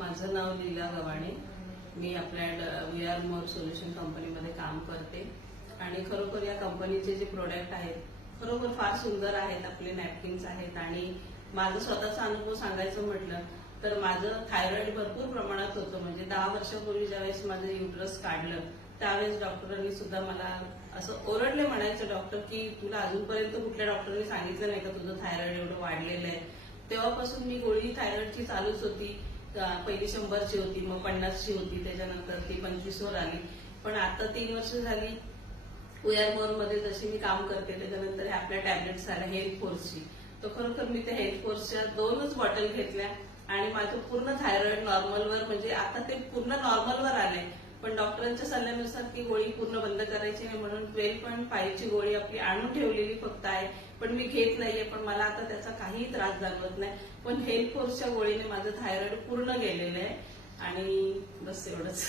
माझं नाव लीला गव्हाणे. मी applied VR मोर solution कंपनीमध्ये काम करते आणि खरोखर या कंपनीचे जे प्रोडक्ट आहेत खरोखर फार सुंदर आहेत. आपले नॅपकिन्स आहेत आणि माझं स्वतःचा अनुभव सांगायचं म्हटलं तर माझं थायरॉइड भरपूर प्रमाणात होतं. म्हणजे 10 वर्षापूर्वी ज्यावेळेस माझं युटरस काढलं त्यावेळेस डॉक्टरांनी सुद्धा मला असं ओरडले म्हणायचं डॉक्टर की तुला अजूनपर्यंत कुठल्या डॉक्टरने सांगितलं नाही का तुझं थायरॉइड एवढं वाढलेलं आहे. तेव्हापासून मी गोळी थायरॉइडची चालूच होती. पहिली 100ची होती, मग 50ची होती, त्याच्यानंतर ती 25वर आली. पण आता 3 वर्ष झाली VR मोर मध्ये जशी मी काम करते त्याच्यानंतर आपल्या टॅबलेट्स आल्या हेल्थ फोर्सची. तर खरोखर मी त्या हेल्थ फोर्सच्या 2च बॉटल घेतल्या आणि माझं पूर्ण थायरॉइड नॉर्मलवर म्हणजे आता ते पूर्ण नॉर्मलवर आले. पण डॉक्टरांच्या सल्ल्यानुसार ती गोळी पूर्ण बंद करायची नाही म्हणून 12.5 ची गोळी आपली आणून ठेवलेली फक्त आहे. पण मी घेत नाहीये. पण मला आता त्याचा काही त्रास जाणवत नाही. पण हेल्थ फोर्सच्या गोळीने माझं थायरॉइड पूर्ण गेलेलं आहे आणि बस एवढंच.